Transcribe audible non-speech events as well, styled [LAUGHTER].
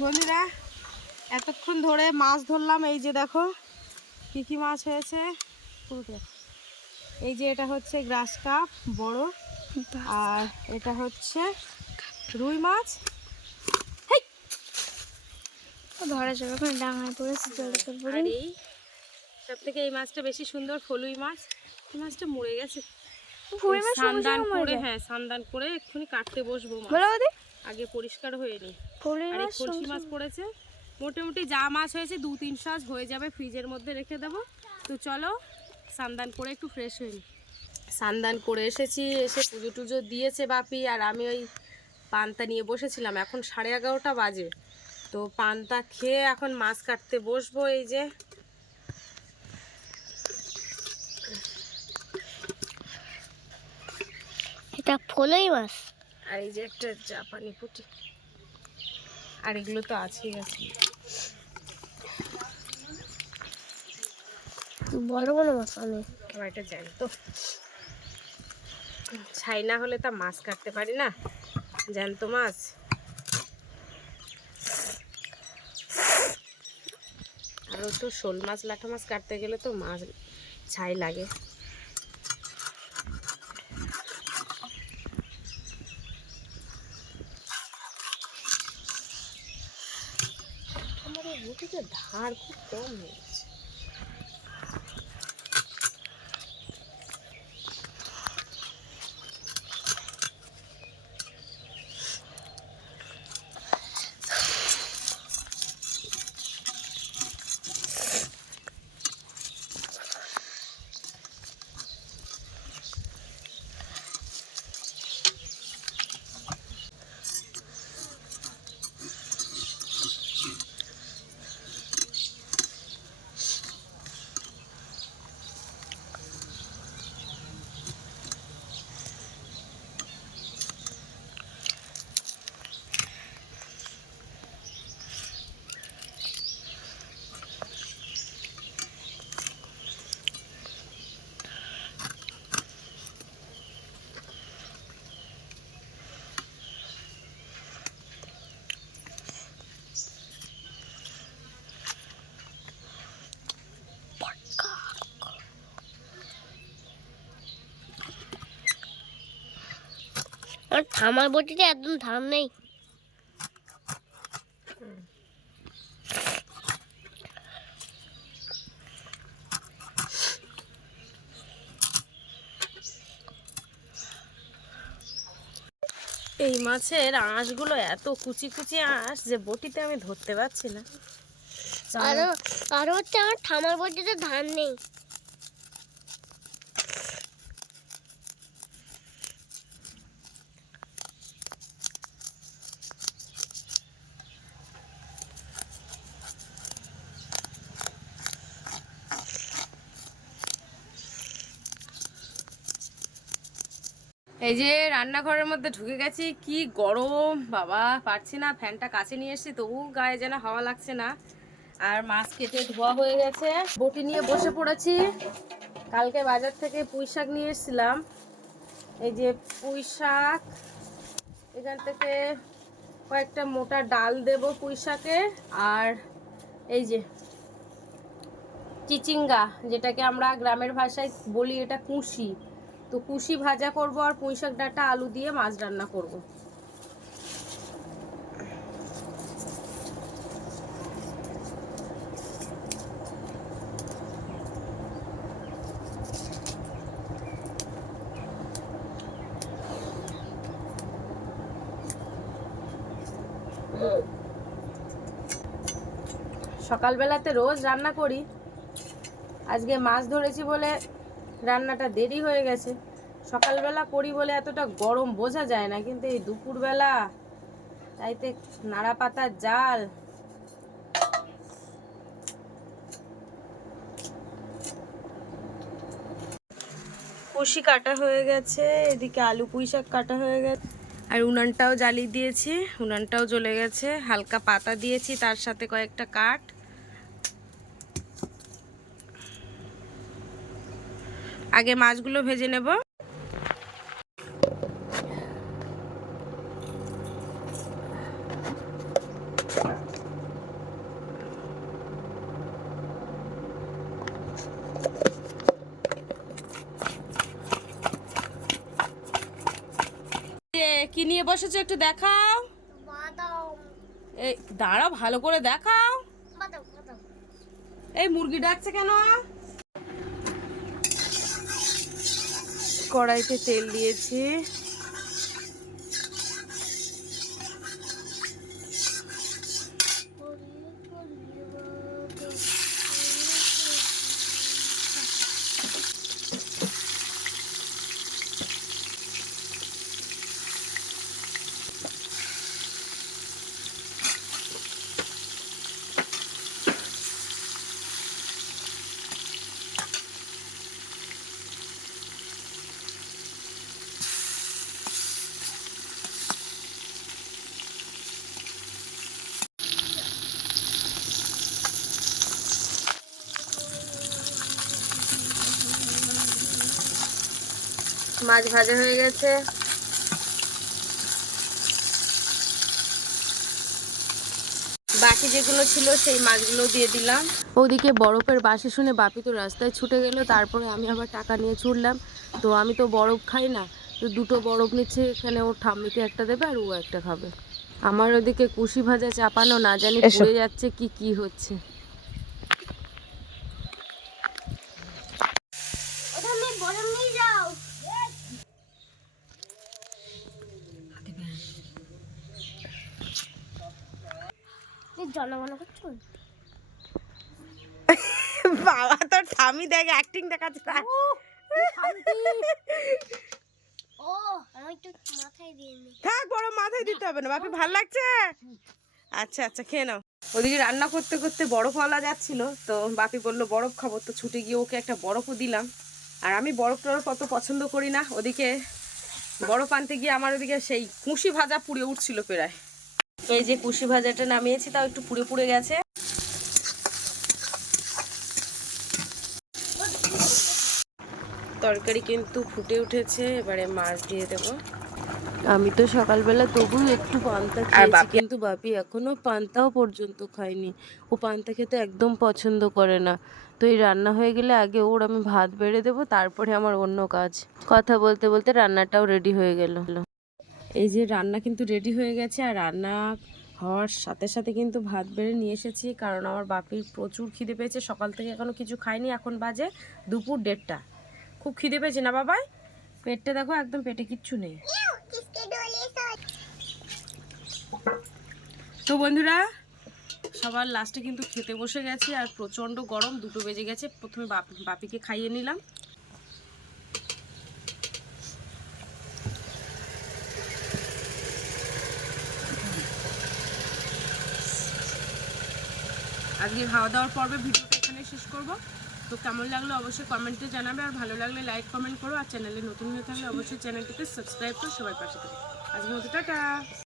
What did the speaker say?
বন্ধুরা এতক্ষণ ধরে মাছ ধরলাম। এই যে দেখো কি কি মাছ হয়েছে? এই যে এটা হচ্ছে গ্রাস কাপ বড়। আর এটা হচ্ছে রুই মাছ। ধরা যাবে ওখানে ডাঙায় পড়েছে জলে তো সব থেকে এই মাছটা বেশি সুন্দর ফলুই মাছ। এই মাছটা মরে গেছে। সান্দান করে হ্যাঁ সান্দান করে এক্ষুনি কাটতে বসবো মাছ। আগে পরিষ্কার হয়ে নি। আর কলসি মাছ পড়েছে। মোটামুটি যা মাছ হয়েছে দু তিন সাজ হয়ে যাবে ফ্রিজের মধ্যে রেখে দেবো। তো চলো সান্দান করে একটু ফ্রেশ হয়ে সান্দান করে এসেছি এসে পুজো টুজো দিয়েছে বাপি আর আমি ওই পান্তা নিয়ে বসেছিলাম। এখন সাড়ে এগারোটা বাজে। তো পান্তা খেয়ে এখন মাছ কাটতে বসবো এই যে। এটা ফলই মাছ? আর এই যে একটা জাপানি পুটি। আর এগুলো তো আছেই আছে। বড় বড় মাছ অনেক আমার এটা জানি তো। ছাই না হলে তা মাছ কাটতে পারি না। জ্যান্ত মাছ। আরও তো শোল মাছ লাঠা মাছ কাটতে গেলে তো মাছ ছাই লাগে। আমার ধার খুব কম হয়ে আর থামার বটিতে একদম ধান নেই। এই মাছের আঁশগুলো এত কুচি কুচি আঁশ যে বটিতে আমি ধরতে পারছি না। আরও আরও হচ্ছে আমার থামার বটিতে ধান নেই। এই যে রান্নাঘরের মধ্যে ঢুকে গেছি, কি গরম, বাবা, পারছি না, ফ্যানটা কাছে নিয়ে এসেছি, তবু গায়ে যেন হাওয়া লাগছে না। আর মাছ কেটে ধোয়া হয়ে গেছে, বটি নিয়ে বসে পড়েছি। কালকে বাজার থেকে পুঁই শাক নিয়ে এসেছিলাম। এই যে পুঁই শাক, এখান থেকে কয়েকটা মোটা ডাল দেব পুঁই শাকে। আর এই যে চিচিঙ্গা, যেটাকে আমরা গ্রামের ভাষায় বলি, এটা কুশি। তো কুশি ভাজা করব আর পুঁই শাক ডাঁটা, আলু দিয়ে মাছ রান্না করব। সকালবেলাতে রোজ রান্না করি। আজকে মাছ ধরেছি বলে রান্নাটা দেরি হয়ে গেছে। সকালবেলা করি বলে এতটা গরম বোঝা যায় না, কিন্তু এই দুপুরবেলা তাইতে নাড়া পাতার জাল। কুশি কাটা হয়ে গেছে, এদিকে আলু পুঁই শাক কাটা হয়ে গেছে। আর উনানটাও জ্বালিয়ে দিয়েছি, উনানটাও জ্বলে গেছে, হালকা পাতা দিয়েছি, তার সাথে কয়েকটা কাঠ। আগে মাছগুলো ভেজে নেব। কি নিয়ে বসেছো একটু দেখাও? এই দাঁড়াও ভালো করে দেখাও। এই মুরগি ডাকছে কেন? কড়াইতে তেল দিয়েছি। মাছ ভাজা হয়ে গেছে। বাকি যেগুলো ছিল সেই মাছগুলো দিয়ে দিলাম। ওদিকে বরফের বাসি শুনে বাপি তো রাস্তায় ছুটে গেল তারপরে আমি আবার টাকা নিয়ে ছুটলাম। তো আমি তো বরফ খাই না তো দুটো বরফ নিচ্ছে এখানে ওর ঠাম্মিকে একটা দেবে আর ও একটা খাবে। আমার ওদিকে কুশি ভাজা চাপানো না জানি পুড়ে যাচ্ছে কি কি হচ্ছে ওটা আমি বাদাম নিয়ে যাও এই জনগণ [LAUGHS] বাবা তো ঠামি দেখ অ্যাক্টিং দেখাচ্ছে ও আমি একটু মাথায় দিয়ে থাক বড় মাথায় দিতে হবে না বাপি ভালো লাগছে? আচ্ছা আচ্ছা খেয়ে নাও। ওদিকে রান্না করতে করতে বরফ আলা যাচ্ছিল তো বাপি বলল বরফ খাব। তো ছুটে গিয়ে ওকে একটা বরফও দিলাম। আর আমি বরফ টরফ অত পছন্দ করি না। ওদিকে বরফ আনতে গিয়ে আমার ওদিকে সেই কুশি ভাজা পুড়ে উঠছিল প্রায়। এই যে কুশি ভাজাটা নামিয়েছি তাও একটু পুড়ে পুড়ে গেছে। তরকারি কিন্তু ফুটে উঠেছে এবারে মাছ দিয়ে দেবো। আমি তো সকালবেলা তবু একটু পান্তা খেয়েছি কিন্তু বাপি এখনও পান্তাও পর্যন্ত খায়নি। ও পান্তা খেতে একদম পছন্দ করে না। তো এই রান্না হয়ে গেলে আগে ওর আমি ভাত বেড়ে দেবো তারপরে আমার অন্য কাজ। কথা বলতে বলতে রান্নাটাও রেডি হয়ে গেল। এই যে রান্না কিন্তু রেডি হয়ে গেছে আর রান্না হওয়ার সাথে সাথে কিন্তু ভাত বেড়ে নিয়ে এসেছি। কারণ আমার বাপির প্রচুর খিদে পেয়েছে। সকাল থেকে এখনও কিছু খায়নি। এখন বাজে দুপুর দেড়টা। খুব খিদে পেয়েছে না বাবাই পেটটা দেখো, একদম পেটে কিচ্ছু নেই। তো বন্ধুরা, সবার লাস্টে কিন্তু খেতে বসে গেছি আর প্রচণ্ড গরম, দুটো বেজে গেছে। প্রথমে বাপি বাপিকে খাইয়ে নিলাম। আজকে খাওয়া দাওয়ার পর্বে ভিডিওটা এখানে শেষ করব। তো কেমন লাগল অবশ্যই কমেন্টে জানাবে আর ভালো লাগলে লাইক, কমেন্ট করো আর চ্যানেলে নতুন হয়ে থাকলে অবশ্যই চ্যানেলটিকে সাবস্ক্রাইব করে সবাই পাশে থাকবে আজকের মতো টাটা।